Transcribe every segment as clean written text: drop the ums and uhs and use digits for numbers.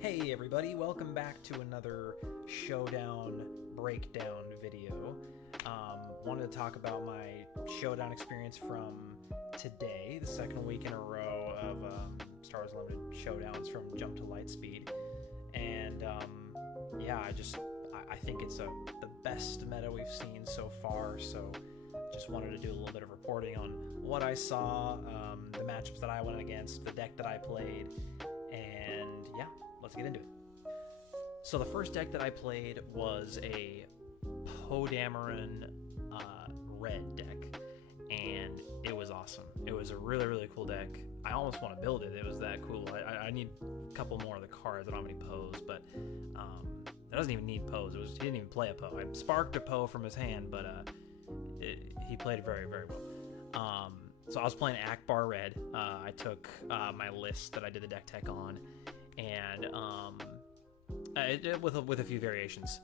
Hey everybody, welcome back to another Showdown breakdown video. Wanted to talk about my Showdown experience from today, the second week in a row of Star Wars Limited Showdowns from Jump to Lightspeed. And I think it's the best meta we've seen so far, so just wanted to do a little bit of reporting on what I saw, the matchups that I went against, the deck that I played, and yeah, let's get into it. So the first deck that I played was a Podameron Red deck, and it was awesome. It was a really, really cool deck. I almost want to build it. It was that cool. I need a couple more of the cards. I don't have any Poes, but it doesn't even need Poes. He didn't even play a Poe. I sparked a Poe from his hand, but he played very, very well. So I was playing Ackbar Red. I took my list that I did the deck tech on, and with a few variations.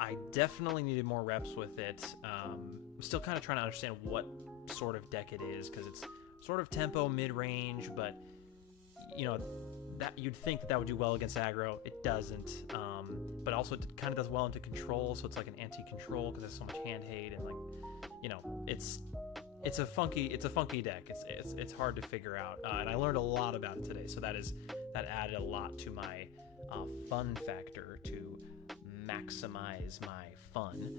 I definitely needed more reps with it. I'm still kind of trying to understand what sort of deck it is, because it's sort of tempo mid-range, but that you'd think that would do well against aggro. It doesn't, but also it kind of does well into control, so it's like an anti-control because there's so much hand hate, and it's a funky deck. It's hard to figure out, and I learned a lot about it today, so that added a lot to my fun factor to maximize my fun.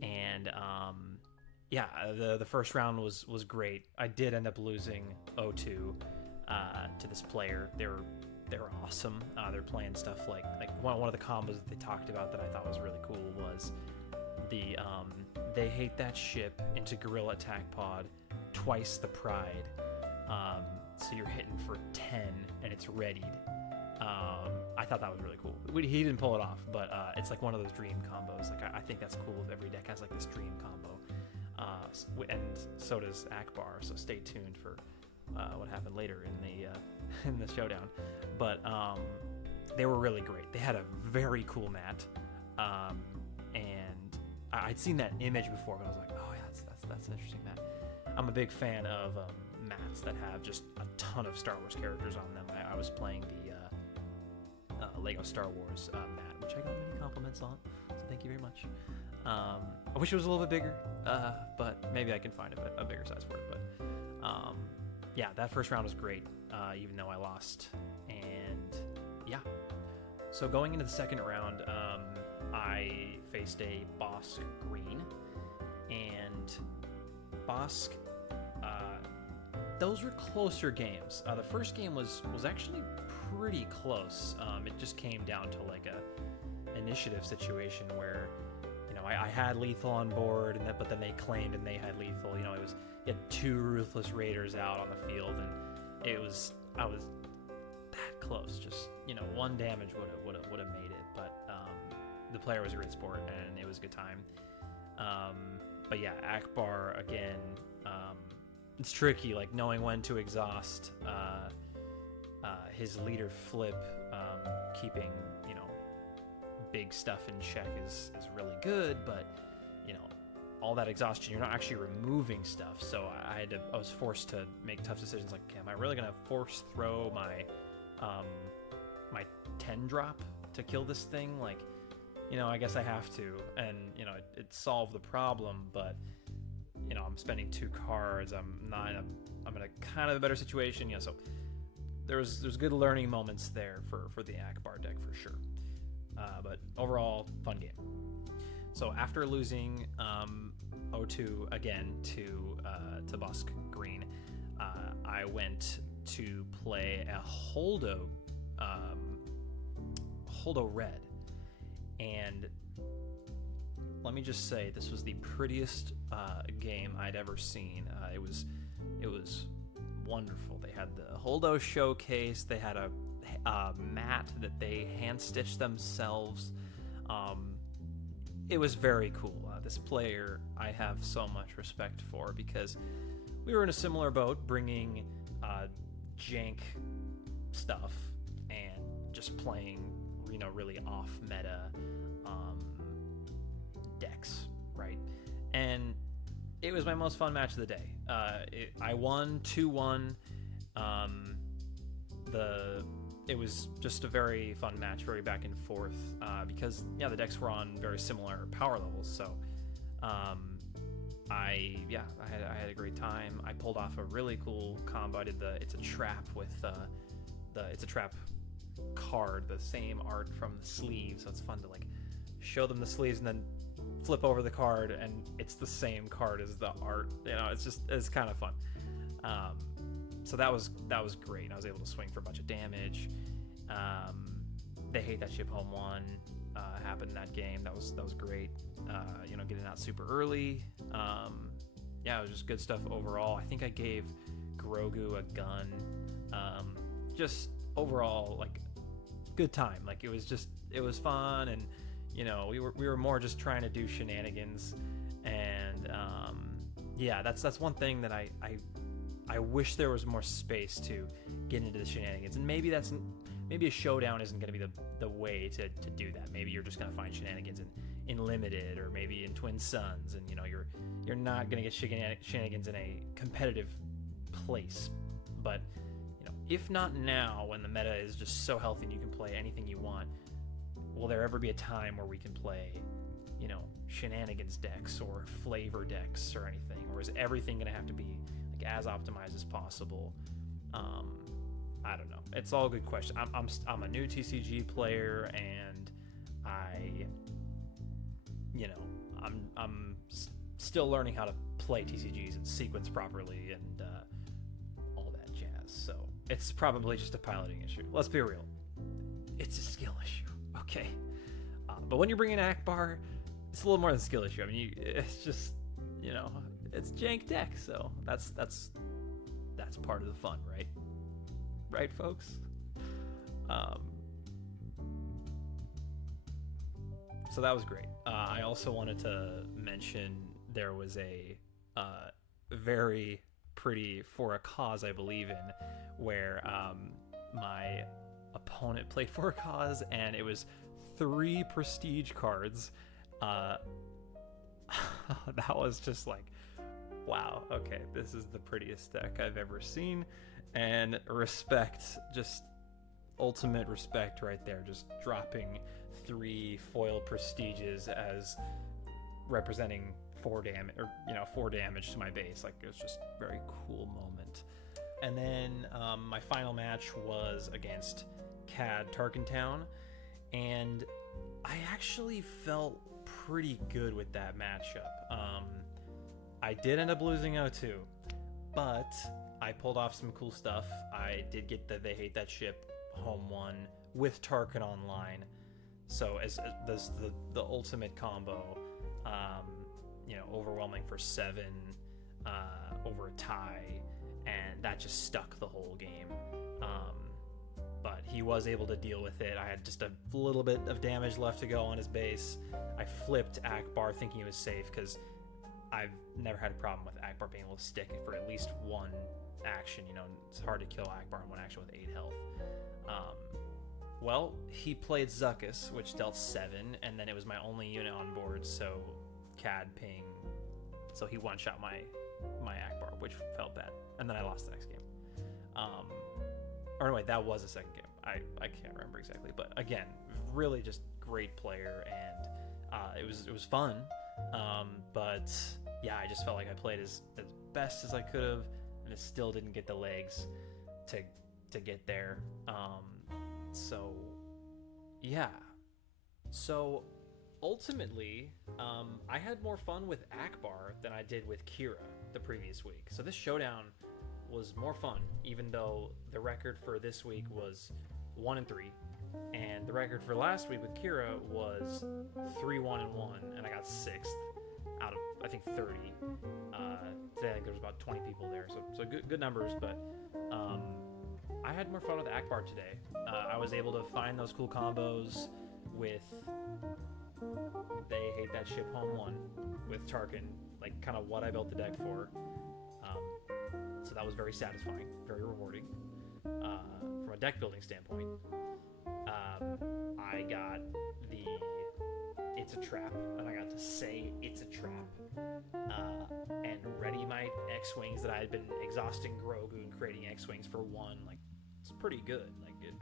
And the first round was great. I did end up losing 0-2 to this player. They're awesome. They're playing stuff like one of the combos that they talked about that I thought was really cool was the they hate that ship into Gorilla Attack Pod, twice the pride. So you're hitting for 10 and it's readied. I thought that was really cool. He didn't pull it off, but it's like one of those dream combos. Like I think that's cool if every deck has like this dream combo. And so does Akbar. So stay tuned for what happened later in the showdown. But they were really great. They had a very cool mat, and I'd seen that image before, but I was like, oh yeah, that's an interesting mat. I'm a big fan of mats that have just a ton of Star Wars characters on them. I was playing the Lego Star Wars mat, which I got many compliments on, so thank you very much. I wish it was a little bit bigger, but maybe I can find a bigger size for it. But yeah, that first round was great, even though I lost. And yeah, so going into the second round, I faced a Bosk Green, and Bosk, those were closer games. The first game was actually pretty close. It just came down to like a initiative situation where, I had lethal on board, but then they claimed and they had lethal. You had two Ruthless Raiders out on the field, and I was that close. Just one damage would have made it, but the player was a great sport and it was a good time. But yeah, Akbar again. It's tricky, like knowing when to exhaust. His leader flip, keeping big stuff in check is really good, but all that exhaustion, you're not actually removing stuff. So I was forced to make tough decisions. Like, okay, am I really gonna force throw my my 10 drop to kill this thing? Like, I guess I have to, and it solved the problem, but I'm spending 2 cards. I'm in a kind of a better situation. So there's good learning moments there for the Akbar deck for sure. But overall, fun game. So after losing 0-2 again to Bosk Green, I went to play a Holdo Red, and let me just say, this was the prettiest game I'd ever seen. It was wonderful. They had the Holdo showcase. They had a mat that they hand stitched themselves. It was very cool. This player I have so much respect for, because we were in a similar boat, bringing jank stuff and just playing really off meta decks, right? And it was my most fun match of the day. I won 2-1. it was just a very fun match, very back and forth, because yeah, the decks were on very similar power levels. So I had a great time. I pulled off a really cool combo. I did the It's a Trap with the It's a Trap card, the same art from the sleeve, so it's fun to like show them the sleeves and then flip over the card and it's the same card as the art. You know, it's kind of fun. So that was great. I was able to swing for a bunch of damage. They Hate That Ship Home 1 happened in that game. That was great. You know, getting out super early. Yeah, it was just good stuff overall. I think I gave Grogu a gun. Just overall, like, good time. Like, it was fun, and you know, we were more just trying to do shenanigans. And yeah, that's one thing that I wish there was more space to get into the shenanigans. And maybe a Showdown isn't going to be the way to do that. Maybe you're just going to find shenanigans in Limited, or maybe in Twin Suns, and you know, you're not going to get shenanigans in a competitive place. But you know, if not now, when the meta is just so healthy and you can play anything you want, will there ever be a time where we can play, you know, shenanigans decks or flavor decks or anything? Or is everything going to have to be like as optimized as possible? I don't know. It's all a good question. I'm a new TCG player, and I'm still learning how to play TCGs and sequence properly and all that jazz. So it's probably just a piloting issue. Let's be real. It's a skill issue. Okay. But when you're bringing Ackbar, it's a little more than a skill issue. I mean, it's just, you know, it's jank deck, so that's part of the fun, right? Right, folks? So that was great. I also wanted to mention there was a very pretty For a Cause I believe in, where my opponent played For a Cause, and it was 3 prestige cards. That was just like, wow, okay, this is the prettiest deck I've ever seen. And respect, just ultimate respect right there, just dropping 3 foil prestiges as representing 4 damage to my base. Like, it was just a very cool moment. And then my final match was against Tarkin Town, and I actually felt pretty good with that matchup. I did end up losing 0-2, but I pulled off some cool stuff. I did get the They Hate That Ship Home 1 with Tarkin online, so as the ultimate combo, you know, overwhelming for 7 over a tie, and that just stuck the whole game. But he was able to deal with it. I had just a little bit of damage left to go on his base. I flipped Ackbar thinking he was safe, because I've never had a problem with Ackbar being able to stick for at least one action. You know, it's hard to kill Ackbar in one action with 8 health. Well, he played Zuckuss, which dealt 7, and then it was my only unit on board, so CAD ping. So he one-shot my Ackbar, which felt bad. And then I lost the next game. Or no, wait, that was the second game. I can't remember exactly, but again, really just great player, and it was fun. But yeah, I just felt like I played as best as I could have, and it still didn't get the legs to get there. So yeah. So ultimately, I had more fun with Ackbar than I did with Kira the previous week. So this Showdown was more fun, even though the record for this week was 1-3, and the record for last week with Kira was 3-1-1, and I got 6th out of, I think, 30. Today I think there was about 20 people there, so good numbers. But I had more fun with Ackbar today. I was able to find those cool combos with They Hate That Ship Home 1 with Tarkin, like kind of what I built the deck for. So that was very satisfying, very rewarding from a deck building standpoint. I got the It's a Trap, and I got to say It's a Trap, and ready my X-Wings that I had been exhausting Grogu and creating X-Wings for 1, like, pretty good.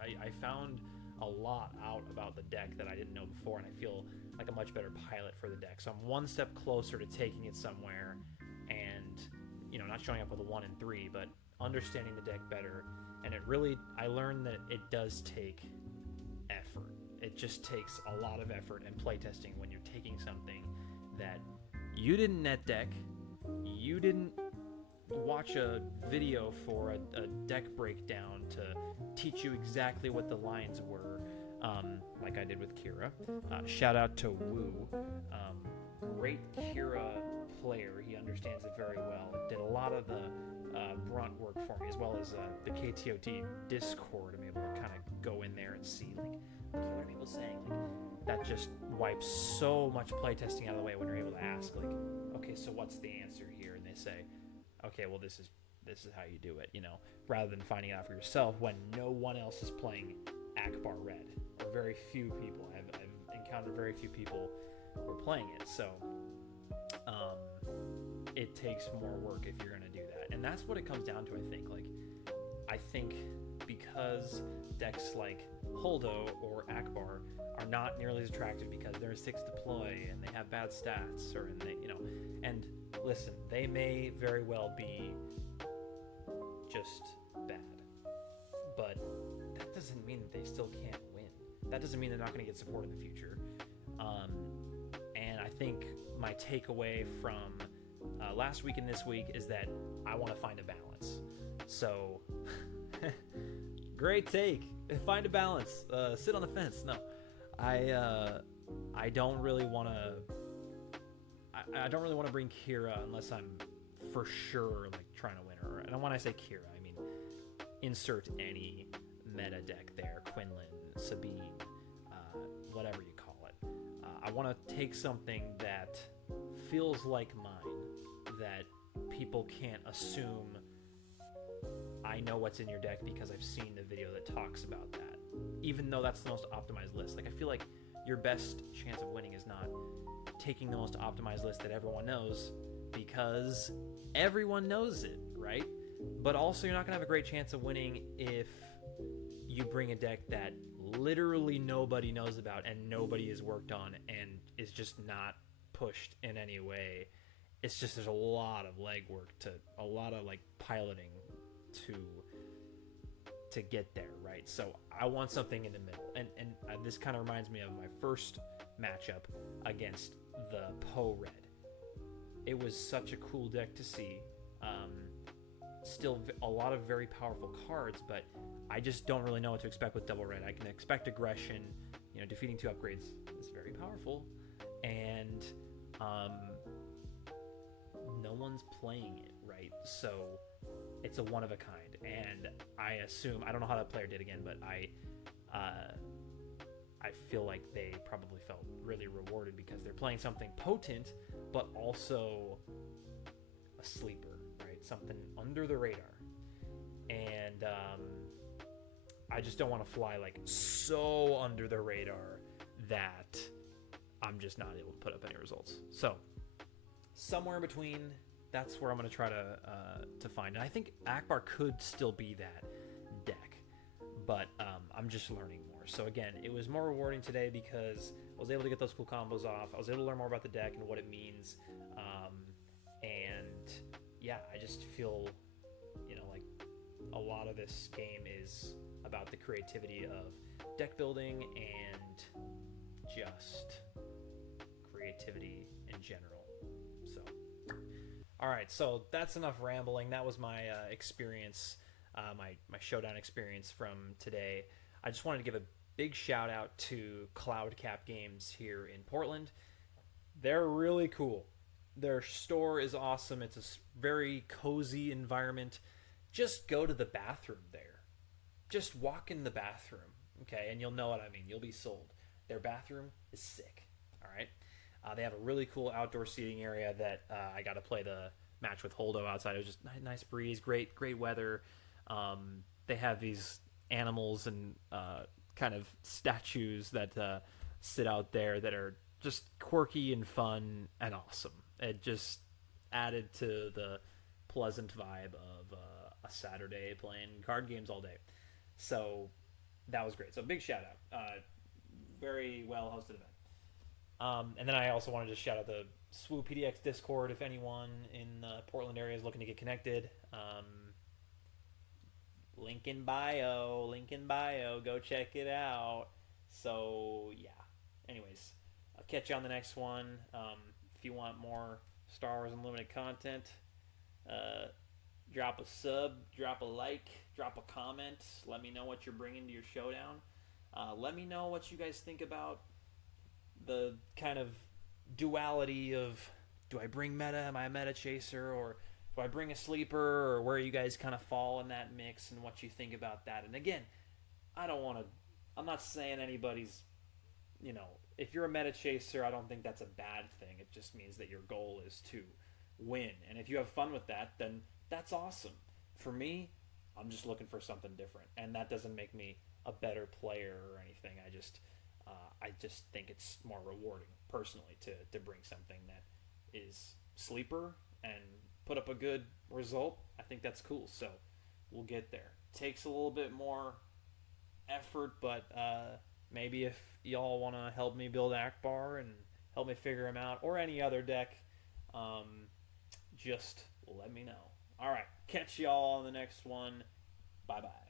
I found a lot out about the deck that I didn't know before, and I feel like a much better pilot for the deck. So I'm one step closer to taking it somewhere, and not showing up with a 1 and 3, but understanding the deck better. And I learned that it does take effort. It just takes a lot of effort and playtesting when you're taking something that you didn't net deck, you didn't watch a video for a deck breakdown to teach you exactly what the lines were, like I did with Kira. Shout out to Woo. Great Kira player. He understands it very well. Did a lot of the brunt work for me, as well as the KTOT Discord. I'm able to kind of go in there and see, like, okay, what are people saying? Like, that just wipes so much playtesting out of the way when you're able to ask, like, okay, so what's the answer here? And they say, okay, well, this is how you do it, rather than finding it out for yourself when no one else is playing Ackbar Red, or very few people. I've encountered very few people who are playing it, so it takes more work if you're going to do that. And that's what it comes down to, I think because decks like Holdo or Ackbar are not nearly as attractive because they're a 6 deploy and they have bad stats, and listen, they may very well be just bad, but that doesn't mean that they still can't win. That doesn't mean they're not going to get support in the future. And I think my takeaway from last week and this week is that I want to find a balance. So, great take. Find a balance. Sit on the fence. No, I don't really want to. I don't really want to bring Kira unless I'm for sure trying to win her. And when I say Kira, I mean insert any meta deck there: Quinlan, Sabine, whatever you call it. I want to take something that feels like mine, that people can't assume I know what's in your deck because I've seen the video that talks about that, even though that's the most optimized list. I feel like your best chance of winning is not taking the most optimized list that everyone knows, because everyone knows it, right? But also, you're not going to have a great chance of winning if you bring a deck that literally nobody knows about and nobody has worked on and is just not pushed in any way. It's just, there's a lot of legwork, a lot of piloting to get there, right? So I want something in the middle, and this kind of reminds me of my first matchup against the Poe Red. It was such a cool deck to see. Still a lot of very powerful cards, but I just don't really know what to expect with double red. I can expect aggression. Defeating 2 upgrades is very powerful, and no one's playing it, right? So it's a one of a kind, and I assume, I don't know how that player did again, but I feel like they probably felt really rewarded because they're playing something potent, but also a sleeper, right? Something under the radar. And I just don't want to fly so under the radar that I'm just not able to put up any results. So somewhere in between, that's where I'm going to try to find. And I think Ackbar could still be that deck, but I'm just learning more. So again, it was more rewarding today because I was able to get those cool combos off. I was able to learn more about the deck and what it means. And yeah, I just feel, like a lot of this game is about the creativity of deck building and just creativity in general. So, all right, so that's enough rambling. That was my experience, my Showdown experience from today. I just wanted to give a big shout out to Cloudcap Games here in Portland. They're really cool. Their store is awesome. It's a very cozy environment. Just go to the bathroom there. Just walk in the bathroom, okay, and you'll know what I mean. You'll be sold. Their bathroom is sick, all right? They have a really cool outdoor seating area that I got to play the match with Holdo outside. It was just nice breeze, great weather. They have these animals and kind of statues that sit out there that are just quirky and fun and awesome. It just added to the pleasant vibe of a Saturday playing card games all day. So that was great. So big shout out. Very well hosted event. And then I also wanted to shout out the SWU PDX Discord if anyone in the Portland area is looking to get connected. Link in bio. Link in bio. Go check it out. So, yeah. Anyways, I'll catch you on the next one. If you want more Star Wars Unlimited content, drop a sub, drop a like, drop a comment. Let me know what you're bringing to your showdown. Let me know what you guys think about the kind of duality of, do I bring meta? Am I a meta chaser? Or do I bring a sleeper? Or where you guys kind of fall in that mix and what you think about that. And again, I'm not saying anybody's, if you're a meta chaser, I don't think that's a bad thing. It just means that your goal is to win. And if you have fun with that, then that's awesome. For me, I'm just looking for something different. And that doesn't make me a better player or anything. I just think it's more rewarding personally to bring something that is sleeper and put up a good result. I think that's cool. So we'll get there. Takes a little bit more effort, but maybe if y'all want to help me build Ackbar and help me figure him out, or any other deck, just let me know. All right, catch y'all on the next one. Bye bye.